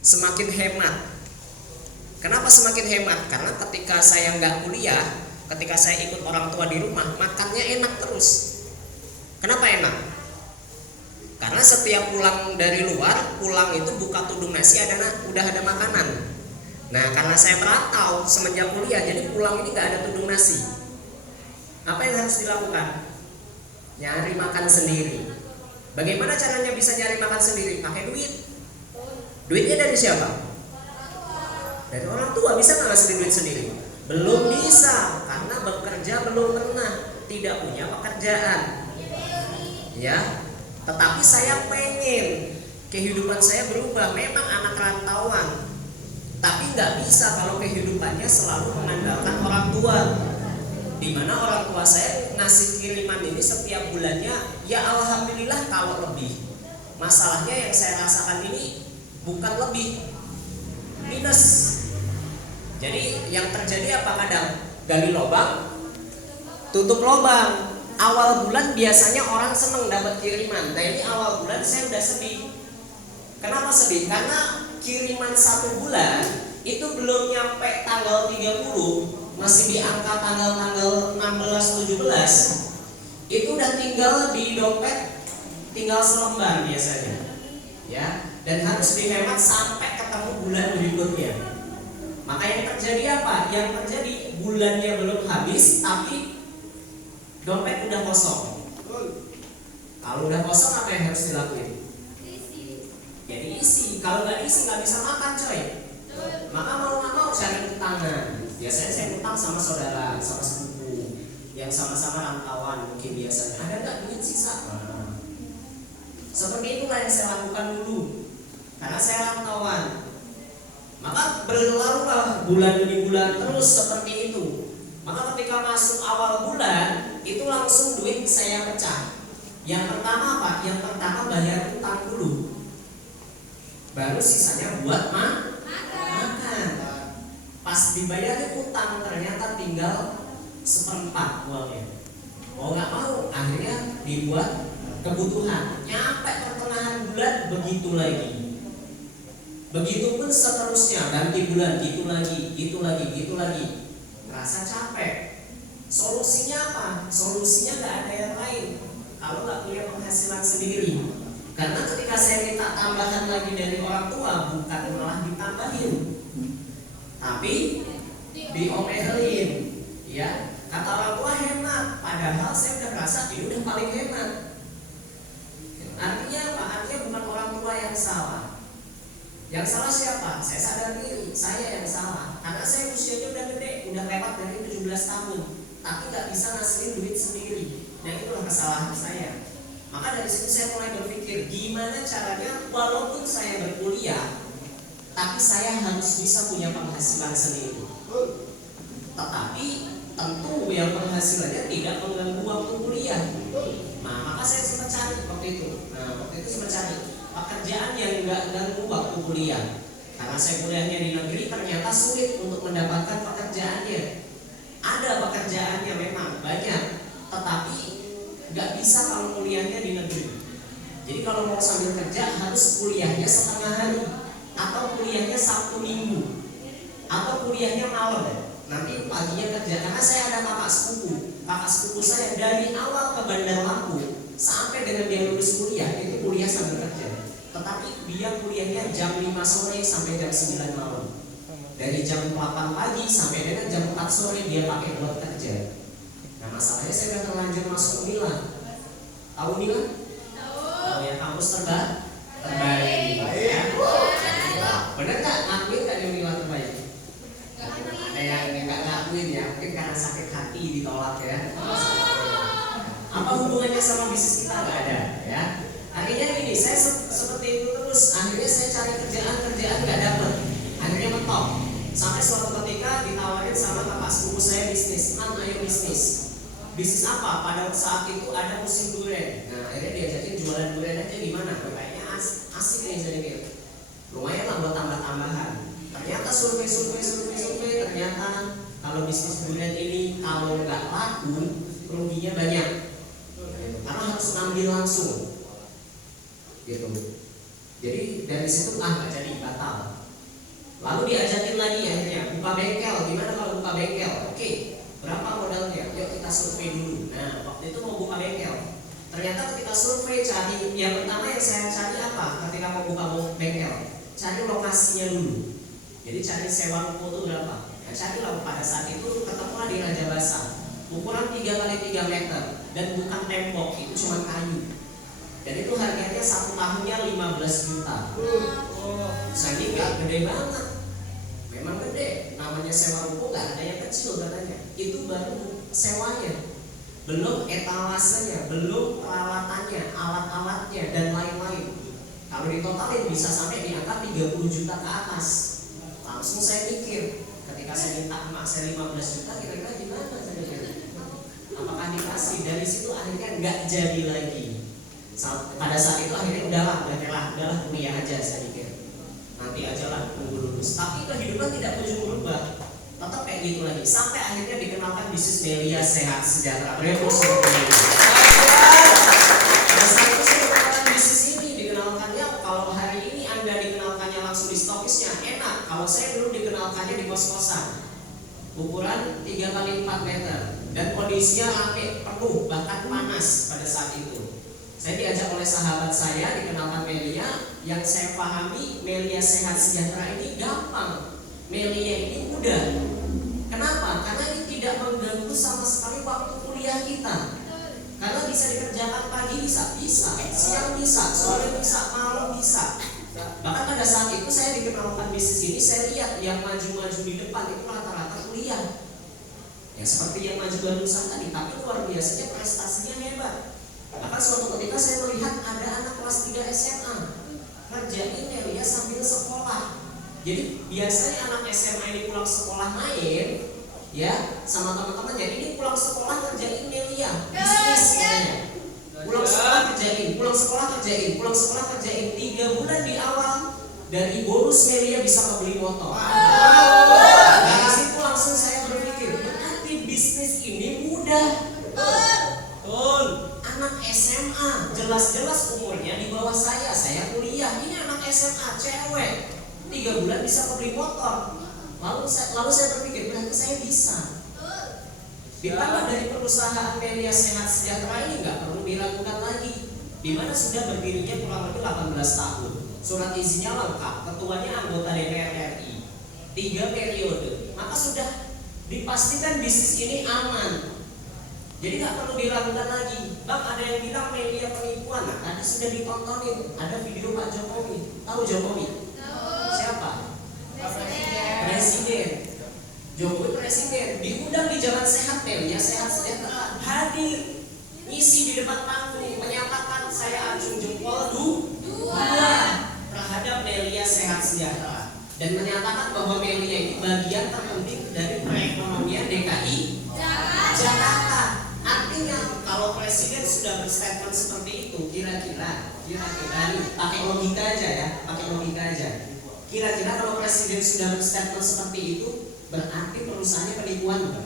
semakin hemat. Kenapa semakin hemat? Karena ketika saya nggak kuliah, ketika saya ikut orang tua di rumah, makannya enak terus. Kenapa enak? Karena setiap pulang dari luar, pulang itu buka tudung nasi udah ada makanan. Nah, karena saya merantau semenjak kuliah, jadi pulang ini nggak ada tudung nasi. Apa yang harus dilakukan? Nyari makan sendiri. Bagaimana caranya bisa nyari makan sendiri? Pakai duit. Duitnya dari siapa? Dari orang tua. Bisa nggak ngasih duit sendiri? Belum bisa, karena bekerja belum pernah, tidak punya pekerjaan. Ya, tetapi saya pengen kehidupan saya berubah. Memang anak rantauan, tapi nggak bisa kalau kehidupannya selalu mengandalkan orang tua. Dimana orang tua saya ngasih kiriman ini setiap bulannya, ya alhamdulillah kalau lebih. Masalahnya yang saya rasakan ini bukan lebih, minus. Jadi yang terjadi apa? Kadang gali lubang, tutup lubang. Awal bulan biasanya orang seneng dapat kiriman. Nah ini awal bulan saya udah sedih. Kenapa sedih? Karena kiriman 1 bulan itu belum nyampe tanggal 30, masih di angka tanggal 16-17. Itu udah tinggal di dompet, tinggal selembar biasanya. Ya, dan harus dihemat sampai ketemu bulan berikutnya. Maka yang terjadi apa? Yang terjadi bulannya belum habis, tapi dompet udah kosong. Kalau udah kosong, apa yang harus dilakuin? Jadi isi. Kalau nggak isi nggak bisa makan, coy. Maka mau nggak mau cari utangan. Biasanya saya utang sama saudara, sama sepupu, yang sama-sama rantauan mungkin biasanya. Ada nggak duit sisa? Seperti itulah yang saya lakukan dulu, karena saya rantauan. Maka berlalulah bulan demi bulan terus seperti itu. Maka ketika masuk awal bulan, itu langsung duit saya pecah. Yang pertama apa? Yang pertama bayar utang dulu, baru sisanya buat makan. Pas dibayar utang ternyata tinggal 1/4 uangnya. Mau nggak mau akhirnya dibuat kebutuhan. Nyampe pertengahan bulan begitu lagi. Begitupun seterusnya, ganti bulan gitu lagi. Merasa capek. Solusinya apa? Solusinya nggak ada yang lain. Kalau nggak punya penghasilan sendiri. Karena ketika saya minta tambahan lagi dari orang tua, bukan malah ditambahin, tapi diomelin. Ya, kata orang tua hemat. Padahal saya udah merasa ini udah paling hemat. Artinya apa? Artinya bukan orang tua yang salah. Yang salah siapa? Saya sadar diri, saya yang salah. Karena saya usianya udah gede, udah lewat dari 17 tahun, tapi gak bisa ngasihin duit sendiri. Dan itulah kesalahan saya. Maka dari situ saya mulai berpikir, gimana caranya walaupun saya berkuliah, tapi saya harus bisa punya penghasilan sendiri. Tetapi tentu yang penghasilannya tidak mengganggu waktu kuliah. Nah, maka saya sempat cari waktu itu. Sempat cari pekerjaan yang nggak ganggu waktu kuliah. Karena saya kuliahnya di negeri, ternyata sulit untuk mendapatkan pekerjaannya. Ada pekerjaannya memang banyak, tetapi nggak bisa kalau kuliahnya di negeri. Jadi kalau mau sambil kerja harus kuliahnya setengah hari, atau kuliahnya Sabtu Minggu, atau kuliahnya malam. Nanti paginya kerja. Karena saya ada kakak sepupu saya dari awal ke Bandar Lampung sampai dengan dia lulus kuliah, itu kuliah sambil kerja. Tetapi dia kuliahnya jam 5 sore sampai jam 9 malam. Dari jam 8 pagi sampai dengan jam 4 sore dia pakai buat kerja. Nah masalahnya saya udah terlanjur masuk Unila. Tahu Unila? Tahu ya, kampus terbaik. Ya. Benar nggak? Ngakuin nggak di Unila terbaik? Ada yang nggak ngakuin ya, mungkin karena sakit hati ditolak ya. Apa hubungannya sama bisnis kita? Nggak ada ya. Akhirnya gini, saya seperti itu terus. Akhirnya saya cari kerjaan nggak dapet. Akhirnya mentok. Sampai suatu ketika ditawarin sama kakak sepupu saya bisnis. Ayo bisnis. Bisnis apa? Pada saat itu ada musim durian. Nah akhirnya diajakin jualan durian aja gimana? Kayaknya asik nih saya pikir. Lumayan lah buat tambah-tambahan. Ternyata survei. Ternyata kalau bisnis durian ini kalau nggak laku, ruginya banyak. Karena harus ngambil langsung. Gitu. Jadi dari situ nggak jadi batal. Lalu diajakin lagi akhirnya buka bengkel. Gimana kalau buka bengkel? Oke, berapa modalnya? Yuk kita survei dulu. Nah, waktu itu mau buka bengkel. Ternyata ketika survei cari, yang pertama yang saya cari apa? Ketika mau buka bengkel, cari lokasinya dulu. Jadi cari sewa ruko itu berapa? Ya, carilah pada saat itu ketemulah di Raja Basah. Ukuran 3x3 meter dan bukan tembok, itu cuma kayu. Dan itu harganya 1 tahunnya 15 juta. Saking gak gede banget. Memang gede. Namanya sewa ruko gak ada yang kecil katanya. Itu baru sewanya, belum etalasenya, belum peralatannya, alat-alatnya dan lain-lain. Kalau ditotalin bisa sampai di angka 30 juta ke atas. Langsung saya mikir, ketika saya minta emak saya 15 juta, kira-kira gimana saya mikir? Apakah dikasih? Dari situ akhirnya nggak jadi lagi. Pada saat itu akhirnya udahlah kuliah aja saya pikir. Nanti aja lah tunggu lulus. Tapi kehidupan tidak kunjung berubah. Tetap kayak gitu lagi. Sampai akhirnya dikenalkan bisnis Melia Sehat Sejahtera. Pada saat itu saya dikenalkan bisnis ini, dikenalkannya kalau hari ini Anda dikenalkannya langsung di stokisnya enak. Kalau saya dulu dikenalkannya di kos-kosan. Ukuran 3x4 meter dan kondisinya rame, penuh, bahkan panas pada saat itu. Saya diajak oleh sahabat saya dikenalkan Melia. Yang saya pahami Melia Sehat Sejahtera ini gampang, Melia ini mudah. Kenapa? Karena ini tidak mengganggu sama sekali waktu kuliah kita. Karena bisa dikerjakan pagi bisa, siang bisa, sore bisa, malam bisa. Bahkan pada saat itu saya dikenalkan bisnis ini, saya lihat yang maju-maju di depan itu rata-rata kuliah. Ya seperti yang maju barusan tadi, tapi luar biasanya prestasinya hebat. Bahkan suatu ketika saya melihat ada anak kelas 3 SMA ngerjain Melia sambil sekolah. Jadi biasanya anak SMA ini pulang sekolah main ya sama teman-temannya, ini pulang sekolah ngerjain Melia bisnisnya. Pulang sekolah kerjain, pulang sekolah kerjain 3 bulan di awal dari bonus Melia bisa membeli motor. Dari situ langsung saya berpikir, berarti bisnis ini mudah. Anak SMA, jelas-jelas umurnya di bawah saya kuliah, ini anak SMA, cewek, 3 bulan bisa membeli motor. Lalu saya berpikir, berarti saya bisa. Ditambah dari perusahaan Melia Sehat Sejahtera ini nggak perlu diragukan lagi, dimana sudah berdirinya kurang lebih 18 tahun. Surat izinnya lengkap, ketuanya anggota DPR RI, 3 periode. Maka sudah dipastikan bisnis ini aman. Jadi nggak perlu diragukan lagi. Bang, ada yang bilang Melia penipuan. Nah, tadi sudah ditontonin, ada video Pak Jokowi. Tahu Jokowi? Siapa? Presiden. Jokowi presiden. Diundang di Jalan Sehat Melia Sehat Sejahtera. Hadir, ngisi di depan panggung, menyatakan saya acung jempol dua terhadap Melia Sehat Sejahtera dan menyatakan bahwa Melia ini bagian terpenting dari perekonomian DKI Jakarta. Artinya kalau presiden sudah berstatement seperti itu, kira-kira nih, pakai logika aja. Kira-kira kalau presiden sudah berstatement seperti itu, berarti perusahaannya penipuan bukan?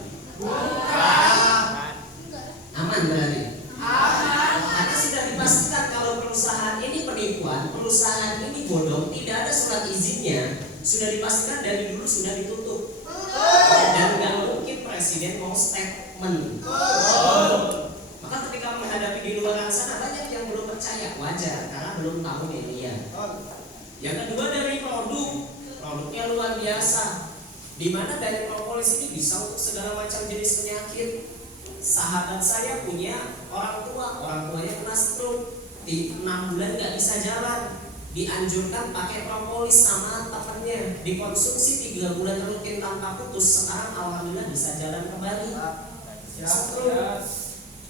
Aman berarti? Karena sudah dipastikan kalau perusahaan ini penipuan, perusahaan ini bodong, tidak ada surat izinnya, sudah dipastikan dari dulu sudah ditutup. Dan nggak mungkin presiden mau statement. Maka ketika menghadapi di luar sana banyak yang belum percaya, wajar karena belum tahu Melia. Yang kedua dari produknya luar biasa. Di mana dari propolis ini bisa untuk segala macam jenis penyakit. Sahabat saya punya orang tuanya kena stroke, di 6 bulan nggak bisa jalan. Dianjurkan pakai propolis sama temannya, dikonsumsi 3 bulan rutin tanpa putus. Sekarang alhamdulillah bisa jalan kembali.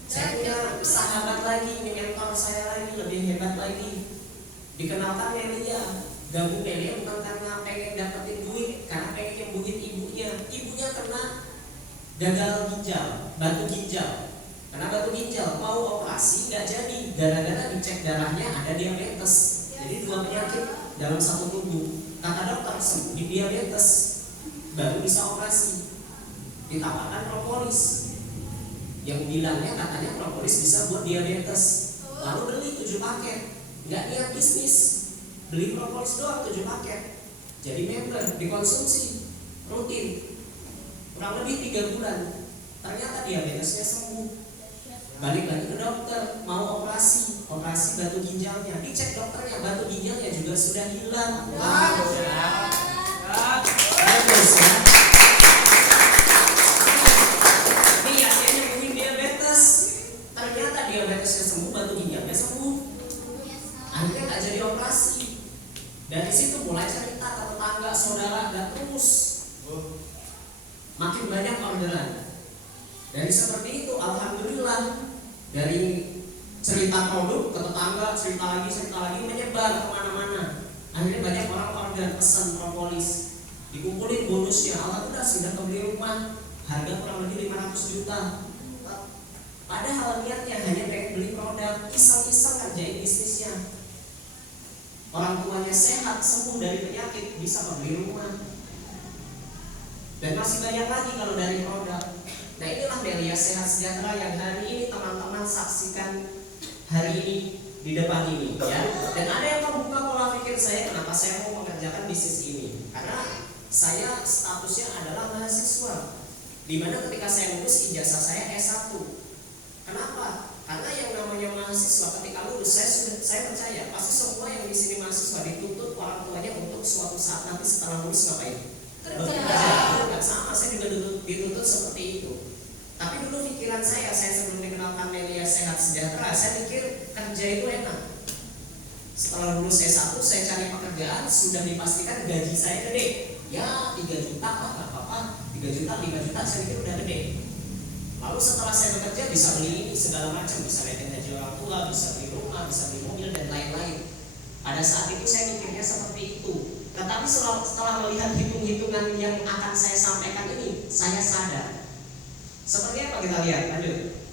Saya punya sahabat lagi, mentor saya lagi, lebih hebat lagi. Dikenalkan Melia, gabung Melia bukan karena pengen dapetin duit, karena pengen nyembuhin ibunya. Ibunya kena gagal ginjal, batu ginjal. Karena batu ginjal mau operasi nggak jadi, gara-gara dicek darahnya ada diabetes. Jadi 2 penyakit dalam satu tubuh. Kata dokter sembuh di diabetes, baru bisa operasi. Ditawarkan propolis. Yang bilangnya katanya propolis bisa buat diabetes. Lalu beli 7 paket. Nggak niat bisnis, beli propolis doang 7 paket. jadi member, dikonsumsi rutin kurang lebih 3 bulan. Ternyata diabetesnya sembuh. Balik lagi ke dokter, mau operasi batu ginjalnya, dicek dokternya, batu ginjalnya juga sudah hilang. Bagus ya. Ini yang nyembuhin diabetes. Ternyata diabetesnya sembuh, batu ginjalnya sembuh. Akhirnya nggak jadi operasi. Dari situ mulai cerita ke tetangga, saudara, dan terus makin banyak orderan. Dari seperti itu, alhamdulillah, dari cerita produk ke tetangga, cerita lagi menyebar kemana-mana. Akhirnya banyak orang order pesan propolis, dikumpulin bonusnya. Alhamdulillah sudah kebeli rumah, harga kurang lebih 500 juta. Padahal niatnya hanya pengen beli produk, iseng-iseng kerjain bisnisnya. Orang tuanya sehat, sembuh dari penyakit, bisa membeli rumah. Dan masih banyak lagi kalau dari produk. Nah, inilah Melia Sehat Sejahtera yang hari ini teman-teman saksikan hari ini di depan ini, ya. Dan ada yang membuka pola pikir saya, kenapa saya mau mengerjakan bisnis ini? Karena saya statusnya adalah mahasiswa, dimana ketika saya lulus ijazah saya S1. Kenapa? Karena yang namanya mahasiswa ketika lulus, saya percaya pasti semua yang di sini mahasiswa dituntut orang tuanya untuk suatu saat nanti setelah lulus ngapain? Kerja. Sama, saya juga dituntut seperti itu. Tapi dulu pikiran saya sebelum dikenalkan Melia Sehat Sejahtera, saya pikir kerja itu enak. Setelah lulus S1, saya cari pekerjaan, sudah dipastikan gaji saya gede. Ya 3 juta lah, gak apa-apa. 3 juta, 5 juta, saya pikir udah gede. Lalu setelah saya bekerja bisa beli segala macam, bisa netting gaji orang tua, bisa beli rumah, bisa beli mobil, dan lain-lain. Pada saat itu saya mikirnya seperti itu. Tetapi setelah melihat hitung-hitungan yang akan saya sampaikan ini, saya sadar. Seperti apa kita lihat? Lanjut.